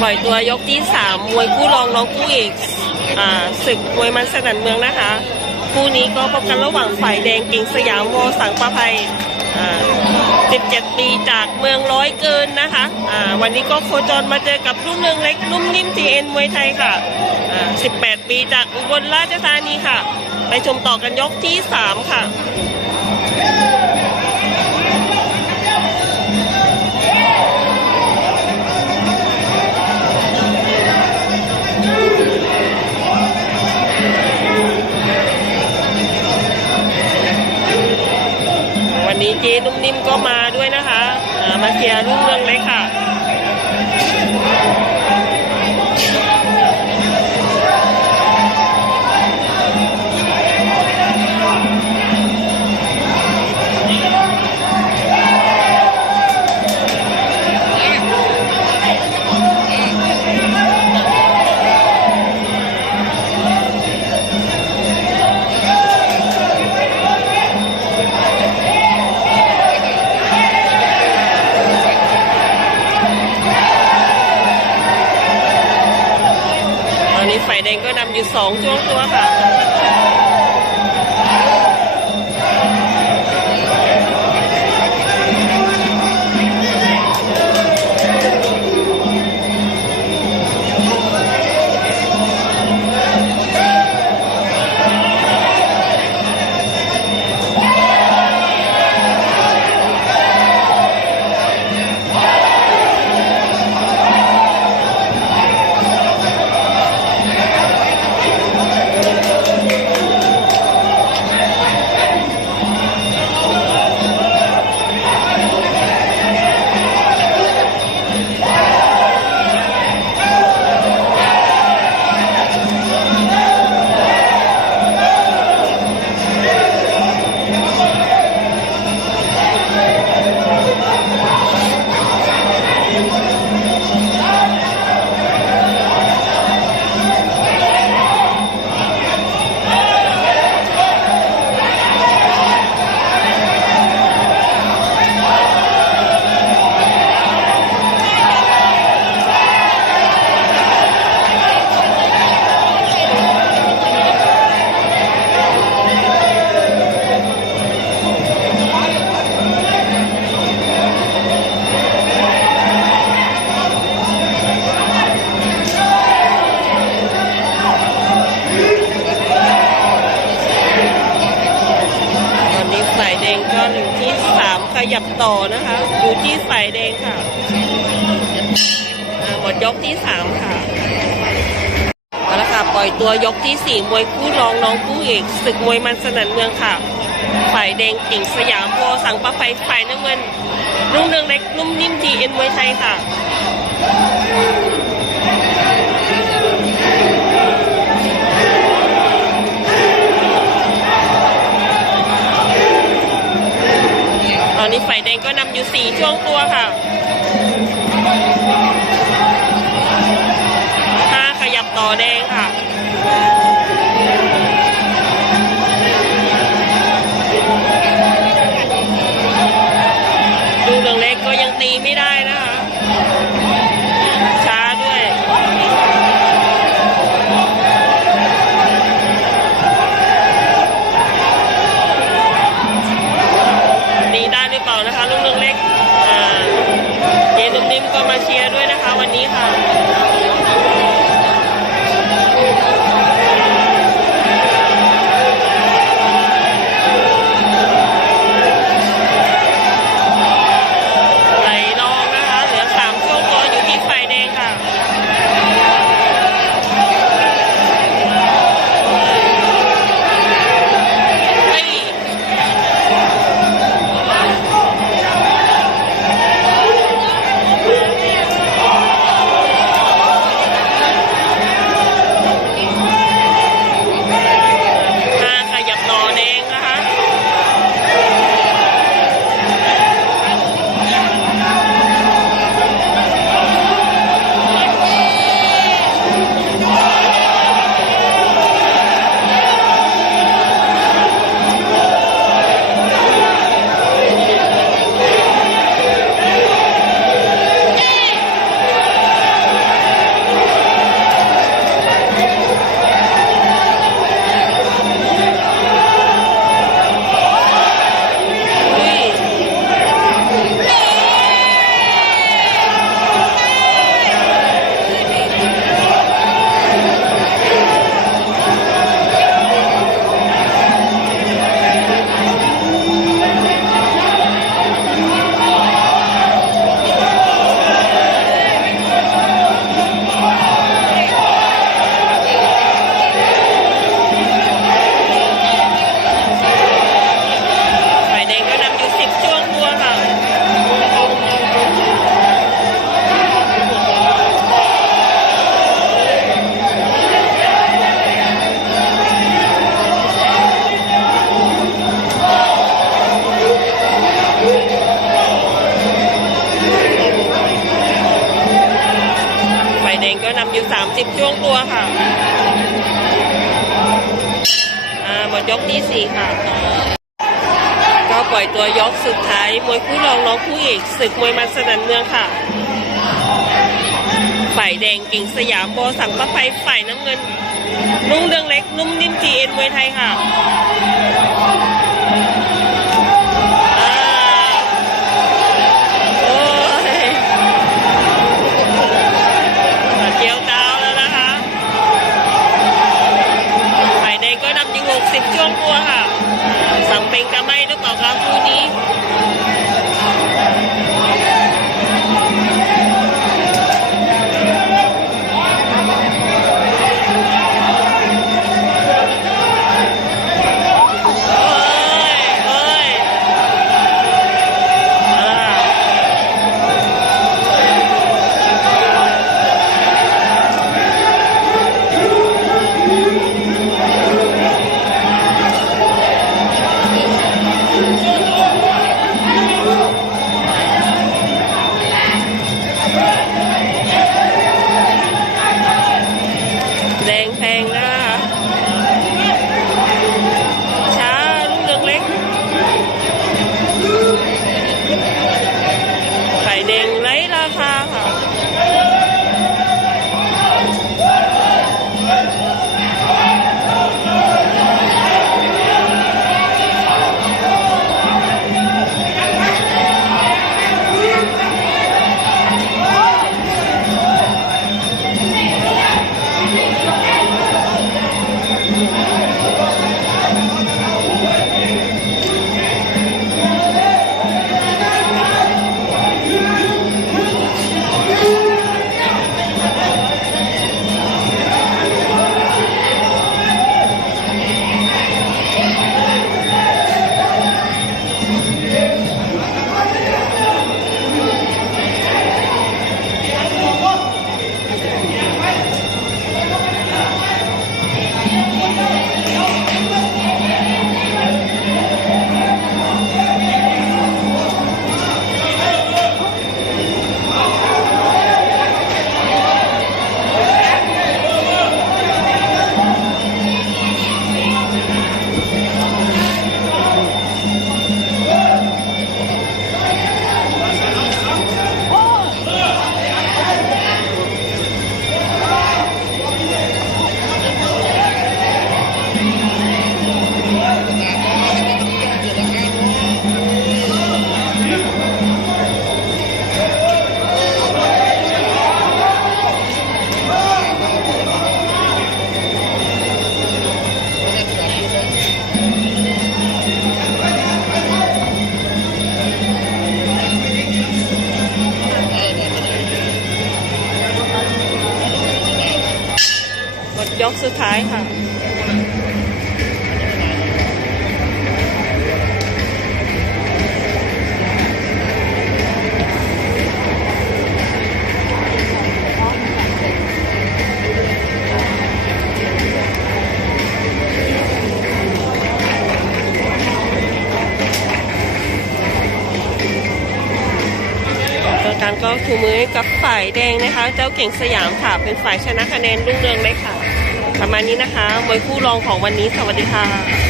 ปล่อยตัวยกที่สามมวยคู่รองน้องคู่เอกอ่าศึกมวยมันสนั่นเมืองนะคะ คู่นี้ก็พบกันระหว่างฝ่ายแดงกิ่งสยามวอสังประภัยอ่า17 ปีจากเมืองร้อยเกินนะคะอ่าวันนี้ก็โคจรมาเจอกับรุ่นเรืองเล็กนุ่มนิ่มทีเอ็นมวยไทยค่ะอ่า18 ปีจากอุบลราชธานีค่ะ ไปชมต่อกันยกที่ 3 ค่ะ นี้เจ๊นุ่มนิ่มก็มาด้วยนะคะ มาเชียร์รุ่งเรืองเลยค่ะ นี้ฝ่ายแดงก็นำอยู่สองช่วงตัวค่ะ ยับต่อนะคะอยู่ที่ฝ่ายแดงค่ะอ่าหมดยกที่สามค่ะเอาละค่ะปล่อยตัวยกที่สี่มวยคู่รองน้องคู่เอกศึกมวยมันสนั่นเมืองค่ะฝ่ายแดงกิ่งสยามโพสังประไฟฝ่ายน้ำเงินรุ่งเรืองเล็กนุ่มนิ่มทีเอ็นมวยไทยค่ะ อนนี้ฝ่ายแดงก็นำอยู่สี่ช่วงตัวค่ะห้าขยับต่อแดงค่ะดูเรืองเล็กก็ยังตีไม่ได้นะคะ เชียร์ด้วยนะคะวันนี้ค่ะำอยู่30ช่วงตัวค่ะ อ่าหมดยกที่สี่ค่ะ ก็ปล่อยตัวยกสุดท้าย มวยคู่รองน้องคู่เอกศึกมวยมันสนันเมืองค่ะ ฝ่ายแดงเก่งสยามโบสังประภัยฝ่ายน้ำเงิน นุ่งเรืองเล็ก นุ่มนิ่มจีเอ็นมวยไทยค่ะ ยกสุดท้ายค่ะตัวการก็ถูมือกับฝ่ายแดงนะคะ เจ้าเก่งสยามค่ะ เป็นฝ่ายชนะคะแนนรุ่งเรืองเลยค่ะ ประมาณนี้นะคะมวยคู่รองของวันนี้สวัสดีค่ะ